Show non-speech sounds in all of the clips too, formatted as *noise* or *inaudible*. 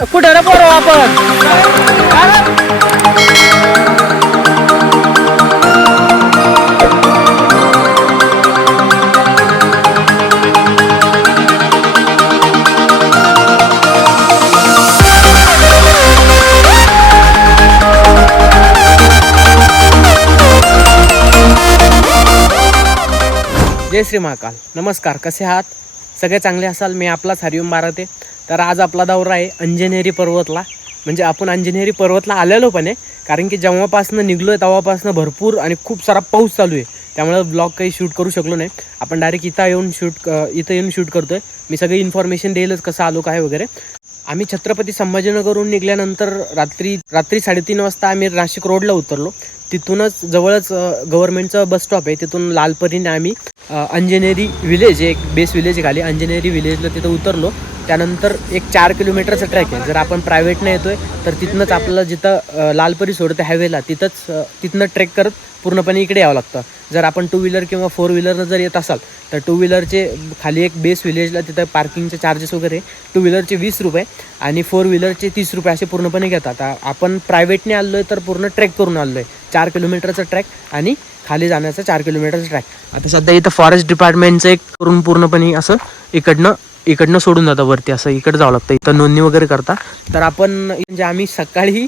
कुठे रे पोरं आपण? जय श्री महाकाल. नमस्कार कसे आहात? सगळे चांगले असाल मी आपलाच हरिओम बाराते तर आज आपला दौरा आहे अंजनेरी पर्वतला. म्हणजे आपण अंजनेरी पर्वतला आलेलो पण आहे कारण की जेव्हापासनं निघलो आहे तेव्हापासनं भरपूर आणि खूप सारा पाऊस चालू आहे. त्यामुळे ब्लॉग काही शूट करू शकलो नाही. आपण डायरेक्ट इथं येऊन शूट इथं येऊन शूट करतो आहे मी सगळी इन्फॉर्मेशन देईलच कसं आलो काय वगैरे. आम्ही छत्रपती संभाजीनगरहून निघाल्यानंतर रात्री रात्री साडेतीन वाजता आम्ही नाशिक रोडला उतरलो. तिथूनच जवळच गव्हर्नमेंटचं बस स्टॉप आहे. तिथून लालपरीने आम्ही अंजनेरी विलेज एक बेस विलेज खाली अंजनेरी विलेजला तिथं उतरलो. त्यानंतर एक चार किलोमीटरचा ट्रॅक आहे. जर आपण प्रायव्हेटनं येतोय तर तिथनंच आपलं जिथं लालपरी सोडतं हायवेला तिथंच तिथनं ट्रेक करत पूर्णपणे इकडे यावं लागतं. जर आपण टू व्हीलर किंवा फोर व्हीलरनं जर येत असाल तर टू व्हीलरचे खाली एक बेस विलेजला तिथं पार्किंगचे चार्जेस वगैरे टू व्हीलरचे वीस रुपये आणि फोर व्हीलरचे तीस रुपये असे पूर्णपणे घेतात. आपण प्रायव्हेटने आलो आहे तर पूर्ण ट्रेक करून आलो आहे चार किलोमीटरचा ट्रॅक आणि खाली जाण्याचा चार किलोमीटरचा ट्रॅक आता सध्या इथं फॉरेस्ट डिपार्टमेंटचं एक करून पूर्णपणे असं इकडनं इकडनं सोडून जातं वरती असं इकडं जावं लागतं. इथं नोंदणी वगैरे करता. तर आपण म्हणजे आम्ही सकाळी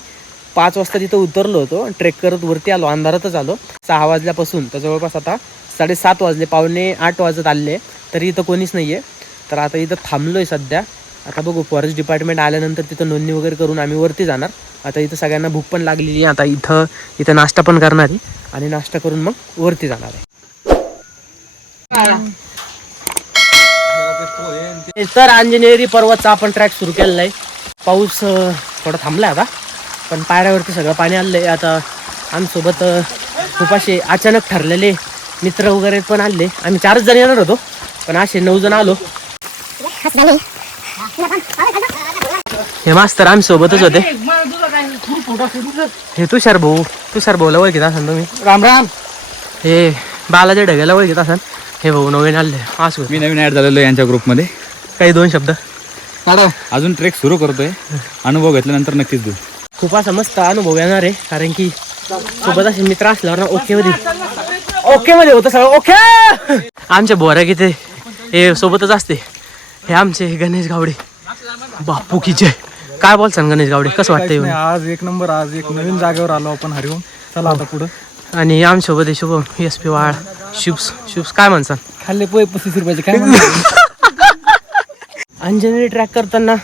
पाच वाजता तिथं उतरलो होतो ट्रेक करत वरती आलो अंधारातच आलो. सहा वाजल्यापासून तर जवळपास आता साडेसात वाजले पावणे आठ वाजत आले तरी इथं कोणीच नाही आहे तर आता इथं थांबलो आहे सध्या. आता बघू फॉरेस्ट डिपार्टमेंट आल्यानंतर तिथं नोंदणी वगैरे करून आम्ही वरती जाणार. आता इथं सगळ्यांना भूक पण लागलेली आहे. आता इथं इथं नाश्ता पण करणार आहे आणि नाश्ता करून मग वरती जाणार आहे. तर अंजनेरी पर्वतचा आपण ट्रॅक सुरू केलेला आहे. पाऊस थोडा थांबला आता. पण पायऱ्यावरती सगळं पाणी आलेलं आहे आता आमच्यासोबत अं, खूप असे अचानक ठरलेले मित्र वगैरे पण आले. आम्ही चारच जण येणार होतो पण असे नऊ जण आलो. हे मास्तर आम्ही सोबतच होते. हे तुषार भाऊ तुषार भाऊला ओळखीत असाल तुम्ही? राम राम. हे बालाच्या ढग्याला ओळखीत असाल. हे भाऊ नवीन आले. असू मी नवीन ऍड झालेलो आहे यांच्या ग्रुपमध्ये काही दोन शब्द? अजून ट्रेक सुरू करतोय. अनुभव घेतल्यानंतर नक्कीच देऊ. खूप असा मस्त अनुभव येणार आहे कारण की सोबत असे मित्र असल्यावर ना ओके मध्ये ओके मध्ये होतं सगळं ओके आमच्या बोऱ्या किती हे सोबतच असते. हे आमचे गणेश गावडे. बापू की जय. काय बोलसान गणेश गावडे? कसं वाटतं येऊन आज एक नंबर आज एक नवीन जागेवर आलो आपण हरिओम. चला आता पुढं. आणि आमच्यासोबत आहे शुभम एस पी वाळ शुभ्स शुभ्स. काय म्हणसान? खाल्ले पोहे पस्तीस रुपयाचे काय *laughs* अंजनेरी ट्रॅक करताना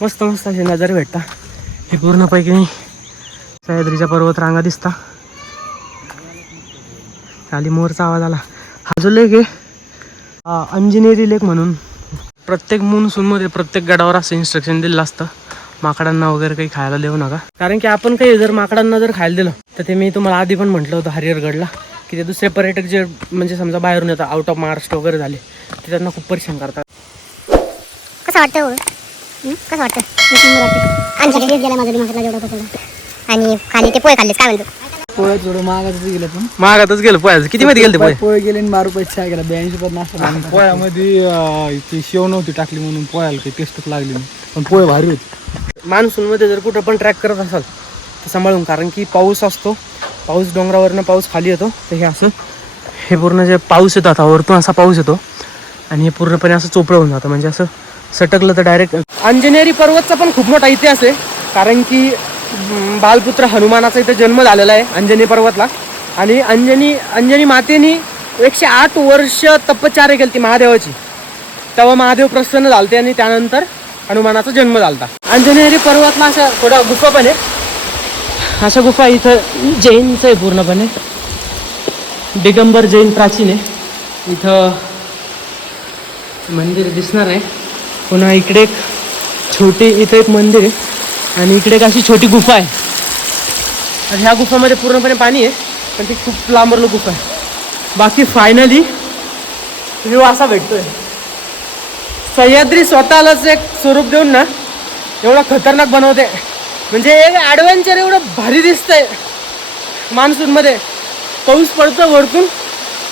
मस्त मस्त असे नजर भेटता हे पूर्णपैकी सह्याद्रीच्या पर्वत रांगा दिसता. खाली मोरचा आवाज आला. हा जो लेक आहे अंजिनेरी अंजनेरी लेक म्हणून. प्रत्येकमध्ये प्रत्येक गडावर असं इन्स्ट्रक्शन दिलेलं असतं. माकडांना वगैरे काही खायला देऊ नका. कारण की आपण काही जर माकडांना जर खायला दिलं तर ते मी तुम्हाला आधी पण म्हटलं होतं हरिहरगडला की ते दुसरे पर्यटक जे म्हणजे समजा बाहेरून येतात आउट ऑफ महाराष्ट्र वगैरे झाले ते त्यांना खूप परेशान करतात. कसं वाटतं हो? कसं वाटतं? एक नंबर वाटतं. आमच्या घरीच गेला माझा दिमागातला जेवढा होता तेवढा आणि खाली ते पोहे खाल्लेस काय म्हणतो? पोहे थोडं महागाच गेलं पण. महागातच गेलं पोह्याचं किती मध्ये गेलं ते पोहे? पोहे? गेले आणि बारा रुपये चहा गेला ब्याऐंशी पण नाश्ता आणि पोह्यामध्ये अं, ती शेव नव्हती टाकली म्हणून पोह्याला काही टेस्टच लागली नाही. पण पोहे भारी होते. मान्सूनमध्ये जर कुठं पण ट्रॅक करत असाल तर सांभाळून. कारण की पाऊस असतो. पाऊस डोंगरावरनं पाऊस खाली येतो. तर हे असं हे पूर्ण जे पाऊस येतो आता वरतून असा पाऊस येतो. आणि हे पूर्णपणे असं चोपडं होऊन जातं. म्हणजे असं सटकलं तर डायरेक्ट अंजनेरी पर्वतचा पण खूप मोठा इतिहास आहे. कारण की बालपुत्र हनुमानाचा इथं जन्म झालेला आहे अंजनी पर्वतला. आणि अंजनी अंजनी मातेनी एकशे आठ वर्ष तपचार्य केली ती महादेवाची. तेव्हा महादेव प्रसन्न झालते आणि त्यानंतर हनुमानाचा जन्म झाला अंजनेरी पर्वतला अशा थोडा गुफा पण आहे. अशा गुफा इथं जैनचं आहे पूर्णपणे. दिगंबर जैन प्राचीन आहे. इथं मंदिर दिसणार आहे. पुन्हा इकडे एक छोटी इथं एक मंदिर आहे. आणि इकडे एक अशी छोटी गुफा आहे. आणि ह्या गुफामध्ये पूर्णपणे पाणी आहे पण ती खूप लांबरलं गुफा आहे. बाकी फायनली व्ह्यू असा भेटतोय. सह्याद्री स्वतःलाच एक स्वरूप देऊन ना एवढं खतरनाक बनवते. म्हणजे एक ॲडव्हेंचर एवढं भारी दिसतंय. मान्सूनमध्ये पाऊस पडतो वरतून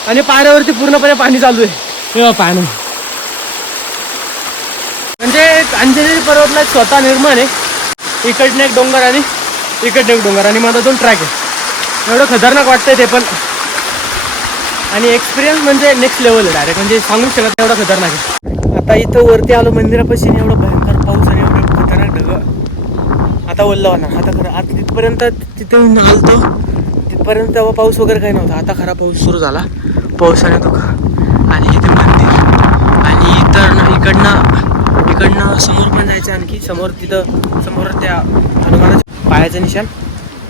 आणि पाण्यावरती पूर्णपणे पाणी चालू आहे. तेव्हा पाणी म्हणजे अंजनेरी पर्वतला एक स्वतः निर्माण आहे. इकडनं एक डोंगर आणि इकडनं एक डोंगर आणि माझा दोन ट्रॅक आहे. एवढं खतरनाक वाटतंय ते पण. आणि एक्सपिरियन्स म्हणजे नेक्स्ट लेवल आहे डायरेक्ट म्हणजे सांगू शकत नाही एवढं खतरनाक आहे. आता इथं वरती आलो मंदिरापाशी एवढं भयंकर पाऊस आणि एवढं खतरनाक ढग. आता ओल्ला होणार. आता खरं आता तिथपर्यंत तिथून आलतो. तिथपर्यंत तेव्हा पाऊस वगैरे काही नव्हता. आता खरा पाऊस सुरू झाला. पावसाने तो आणि इथे मंदिर. आणि इतर इकडनं इकडनं समोर पण जायचं आणखी. समोर तिथं समोर त्या हनुमानाच्या पायाचं निशाण.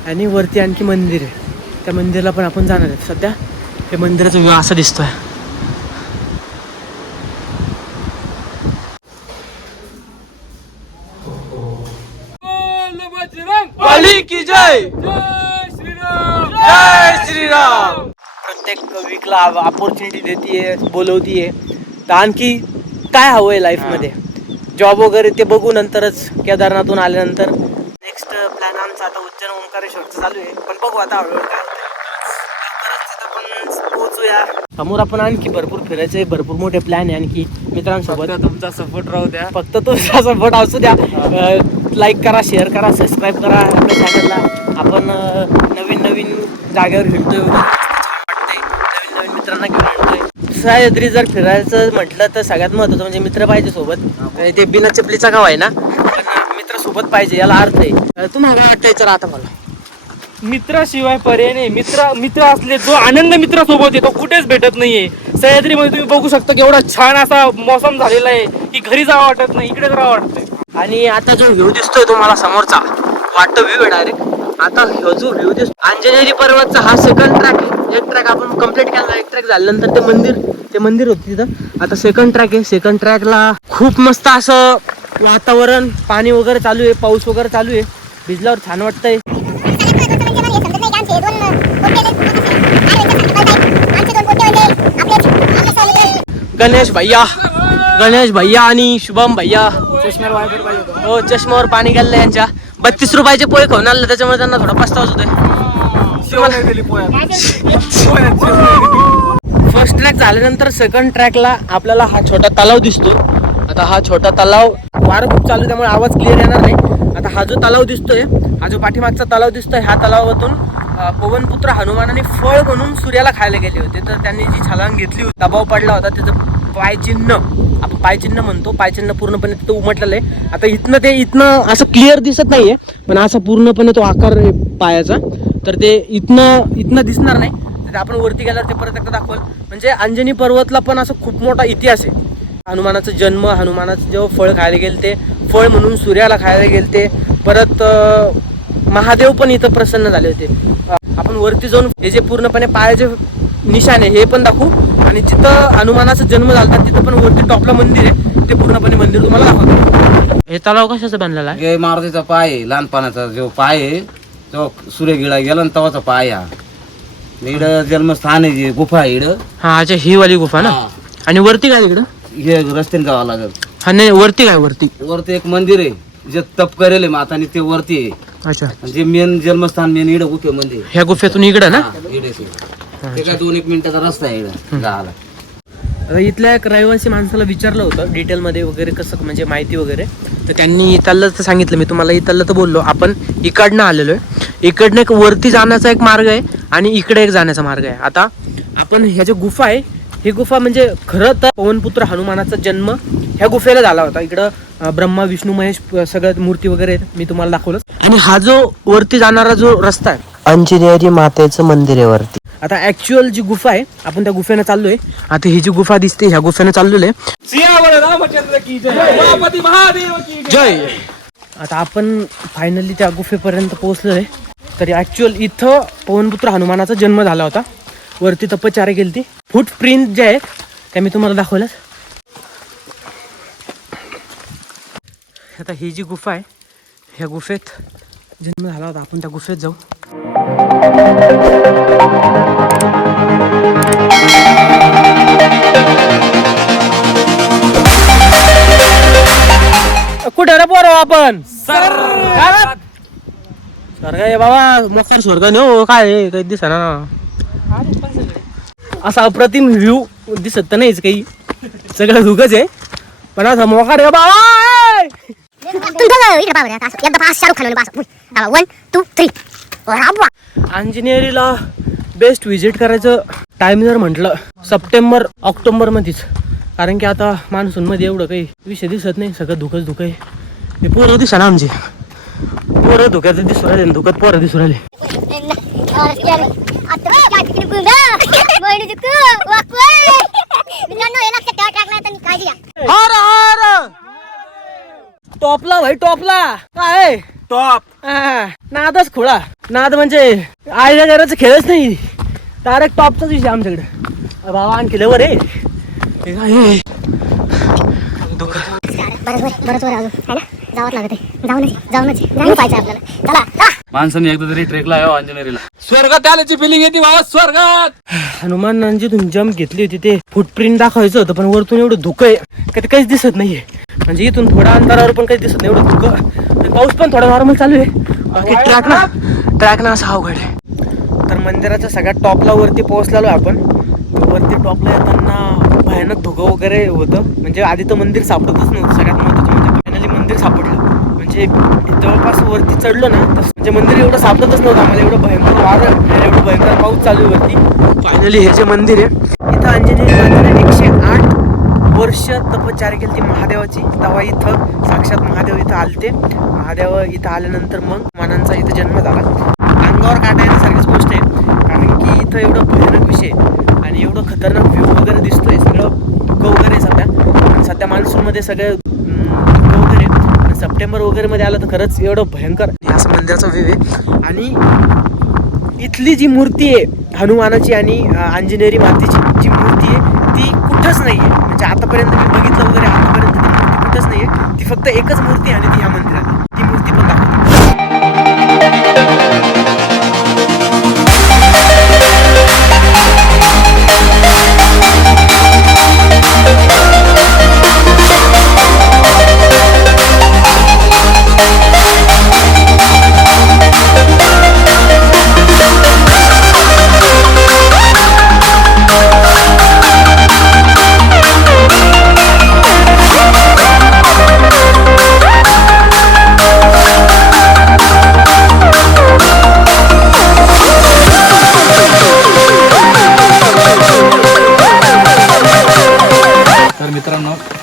आणि वरती आणखी मंदिर आहे. त्या मंदिराला पण आपण जाणार आहे. सध्या हे मंदिराचा व्ह्यू असा दिसतोय. की जय! जय श्रीराम! प्रत्येक वीकला ऑपॉर्च्युनिटी देते बोलवतीये. तर आणखी काय हवंय लाईफमध्ये जॉब वगैरे ते बघू नंतरच केदारनाथून आल्यानंतर. नेक्स्ट प्लॅन आमचा आता उज्जैन ओंकारेश्वरचं चालू आहे. पण बघू आता हळूहळू काय पोहोचूया. समोर आपण आणखी भरपूर फिरायचे भरपूर मोठे प्लॅन आहे आणखी मित्रांसोबत. तुमचा सपोर्ट राहू द्या. फक्त तुमचा सपोर्ट असू द्या. लाईक करा शेअर करा सबस्क्राईब करा. आपल्या चॅनलला आपण नवीन नवीन जागेवर फिरतोय. नवीन नवीन मित्रांना घेऊन येतोय सह्याद्री जर फिरायचं म्हटलं तर सगळ्यात महत्वाचं म्हणजे मित्र पाहिजे सोबत. आणि ते बिना चपलीचा गाव आहे ना मित्र सोबत पाहिजे याला अर्थ आहे. तुम्हाला काय वाटतंय चला आता मला? मित्राशिवाय पर्याय नाही. मित्र मित्र असले जो आनंद मित्रासोबत आहे तो कुठेच भेटत नाहीये. सह्याद्रीमध्ये तुम्ही बघू शकता की एवढा छान असा मोसम झालेला आहे की घरी जावं वाटत नाही इकडेच राहावं वाटतंय. आणि आता जो व्ह्यू दिसतोय तुम्हाला समोरचा वाटतो व्ह्यू डायरेक्ट आता ह्यो जो व्ह्यू दिसतो अंजनेरी पर्वतचा हा सेकंड ट्रॅक आहे. एक ट्रॅक आपण कंप्लीट केला एक ट्रॅक झाल्यानंतर ते मंदिर ते मंदिर होते तिथं. आता सेकंड ट्रॅक आहे. सेकंड ट्रॅकला खूप मस्त असं वातावरण पाणी वगैरे चालू आहे पाऊस वगैरे चालू आहे. भिजल्यावर छान वाटतंय. गणेश भैया. गणेश भैया आणि शुभम भैया. हो चष्म्यावर पाणी गेलं यांच्या. बत्तीस रुपयाचे पोहे खाऊन आणले त्याच्यामुळे त्यांना थोडा पस्तावच होतोय. फर्स्ट ट्रॅक झाल्यानंतर सेकंड ट्रॅकला आपल्याला हा छोटा तलाव दिसतो आता हा छोटा तलाव वारं खूप चालू आहे, त्यामुळे आवाज क्लिअर येणार नाही. आता हा जो तलाव दिसतोय हा जो पाठीमागचा तलाव दिसतोय ह्या तलावातून पवनपुत्र हनुमानाने फळ म्हणून सूर्याला खायला गेले होते. तर त्यांनी जी छलांग घेतली होती दबाव पडला होता त्याचं पाय चिन्ह. आपण पायचिन्ह म्हणतो पायचिन्ह पूर्णपणे तिथं उमटलेलं आहे. आता इथनं ते इथनं असं क्लिअर दिसत नाहीये पण असा पूर्णपणे तो आकार आहे पायाचा. तर ते इथनं इथनं दिसणार नाही. तर आपण वरती गेल्यावर ते परत एकदा दाखवल. म्हणजे अंजनी पर्वतला पण असं खूप मोठा इतिहास आहे. हनुमानाचा जन्म हनुमानाचं जेव्हा फळ खायला गेले ते फळ म्हणून सूर्याला खायला गेले ते परत महादेव पण इथं प्रसन्न झाले होते. आपण वरती जाऊन हे जे पूर्णपणे पायाचे निशाण आहे हे पण दाखवू. आणि जिथं हनुमानाचा जन्म झाला तिथं पण वरती टॉपला मंदिर आहे. ते पूर्णपणे मंदिर तुम्हाला दाखवतो. हे तलाव कशाचं बनलेला आहे? हे मारुतीचा पाय आहे लहानपणाचा जो पाय आहे तो सूर्यगिळा गेला ना तवाचा पाय हा. इकडं जन्मस्थान आहे जे गुफा आहे इकडं. हा अच्छा ही वाली गुफा ना? हा. आणि वरती काय तिकडं? हे रस्त्याने जावं लागेल. हा नाही वरती काय वरती? वरती एक मंदिर आहे जे तप करेल आहे माताने ते वरती आहे. अच्छा. आणि जे मेन जन्मस्थान मेन इकडं गुफे मंदिर ह्या गुफेतून इकडं ना? ते काय दोन एक मिनिटाचा रस्ता आहे इकडं गावाला. आता इथल्या एक रहिवासी माणसाला विचारलं होतं डिटेलमध्ये वगैरे कसं म्हणजे माहिती वगैरे. तर त्यांनी इथलं तर सांगितलं मी तुम्हाला इथलं तर बोललो आपण इकडनं आलेलो आहे. इकडनं एक वरती जाण्याचा एक मार्ग आहे आणि इकडे एक जाण्याचा मार्ग आहे. आता आपण ह्या ज्या गुफा आहे ही गुफा म्हणजे खरं तर पवनपुत्र हनुमानाचा जन्म ह्या गुफेला झाला होता. इकडं ब्रह्मा विष्णू महेश सगळ्यात मूर्ती वगैरे आहेत मी तुम्हाला दाखवलं आणि हा जो वरती जाणारा जो रस्ता आहे अंजनेरी मातेचं मंदिर आहे वरती. आता ऍक्च्युअल जी गुफा आहे आपण त्या गुफेनं चाललोय. आता ही जी गुफा दिसते ह्या गुफेनं चाललेलो आहे. सियावर रामचंद्र की जय. उमापती महादेव की जय. आता आपण फायनली त्या गुफेपर्यंत पोहोचलो आहे तरी ऍक्च्युअल इथं पवनपुत्र हनुमानाचा जन्म झाला होता. वरती तपचार्य केली ती फूट प्रिंट जे आहेत त्या मी तुम्हाला दाखवल्यात आता ही जी गुफा आहे ह्या गुफेत जन्म झाला होता. आपण त्या गुफेत जाऊ. कुठे रे पोरो आपण? स्वर्गात. स्वर्ग आहे बाबा मकर स्वर्ग नाही हो काय आहे, काही दिसा ना. असा अप्रतिम व्ह्यू दिसत तर नाहीच काही. सगळं धुकच आहे. पण आता मोका रे बाबा तुमचं इकडे पाहा बरं, असं. एकदा पाहा शाहरुख खान पाहा वन टू थ्री राबवा इंजिनिअरिंगला बेस्ट व्हिजिट करायचं टाइम जर म्हटलं सप्टेंबर ऑक्टोबर मध्येच कारण की आता मान्सूनमध्ये एवढं काही विषय दिसत नाही सगळं धुकच धुकं आहे हे पोरं दिसा ना आमचे पोरं धुक्याचं दिसू राहिले धुकत पोरं दिसू राहिले टॉपला भाई टॉपला काय टॉप नादच खोळा. नाद म्हणजे आयला घराचं खेळच नाही. डायरेक्ट टॉपचाच विषय आमच्याकडे. बाबा आणखी लवर आहे. माणसाने एकदा तरी ट्रेकला यावं अंजनेरीला. स्वर्गात आल्याची फिलिंग येते बाबा स्वर्गात! हनुमानांची तुम्ही जम्प घेतली होती ते फुटप्रिंट दाखवायचं होतं पण वरतून एवढं धुकं आहे का ते काहीच दिसत नाहीये. म्हणजे इथून थोड्या अंतरावर पण काहीच दिसत नाही एवढं आणि पाऊस पण थोडा नॉर्मल चालू आहे. बाकी ट्रॅक ना ट्रॅक ना असा अवघड आहे. तर मंदिराच्या सगळ्यात टॉपला वरती पोहोचलेलो आपण. वरती टॉपला येताना भयानक धुकं वगैरे होतं. म्हणजे आधी तर मंदिर सापडतच नव्हतं सगळ्यात महत्त्वाचं म्हणजे फायनली मंदिर सापडलं. म्हणजे जवळपास वरती चढलो ना तर म्हणजे मंदिर एवढं सापडतच नव्हतं. आम्हाला एवढं भयंकर वारं एवढं भयंकर पाऊस चालू आहे वरती. फायनली हे जे मंदिर आहे इथं आठ वर्ष तपचार्य केली ती महादेवाची. तेव्हा इथं साक्षात महादेव इथं आलते. महादेव इथं आल्यानंतर मग मानांचा इथं जन्म झाला. अंगावर काटा येण्यासारखीच गोष्ट आहे. कारण की इथं एवढं भयानक विषय आणि एवढं खतरनाक व्ह्यू वगैरे दिसतोय. सगळं धुकं वगैरे आहे सध्या. सध्या मान्सूनमध्ये सगळं अं, धुकं वगैरे आहे. सप्टेंबर वगैरेमध्ये आलं तर खरंच एवढं भयंकर. हे असं मंदिराचा व्ह्यू आहे. आणि इथली जी मूर्ती आहे हनुमानाची आणि अं, अंजनेरी मातेची जी मूर्ती आहे ती कुठंच नाही आहे म्हणजे आतापर्यंत मी बघितलं वगैरे आतापर्यंत ती मूर्ती कुठंच नाही आहे ती फक्त एकच मूर्ती आणि ती ह्या मंदिरात.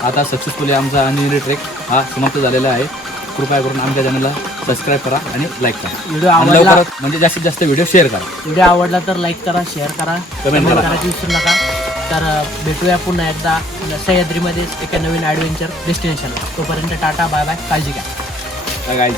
आता सक्सेसफुली आमचा अंजनेरी ट्रेक हा समाप्त झालेला आहे. कृपया करून आमच्या चॅनलला सबस्क्राईब करा आणि लाईक करा. व्हिडिओ आणि आवडला लवकरात म्हणजे जास्तीत जास्त व्हिडिओ शेअर करा. व्हिडिओ आवडला तर लाईक करा शेअर करा कमेंट करा. करायची विसरू नका. तर अं, भेटूया पुन्हा एकदा सह्याद्रीमध्येच एका नवीन ॲडव्हेंचर डेस्टिनेशन तोपर्यंत टाटा बाय बाय काळजी घ्या. गाईज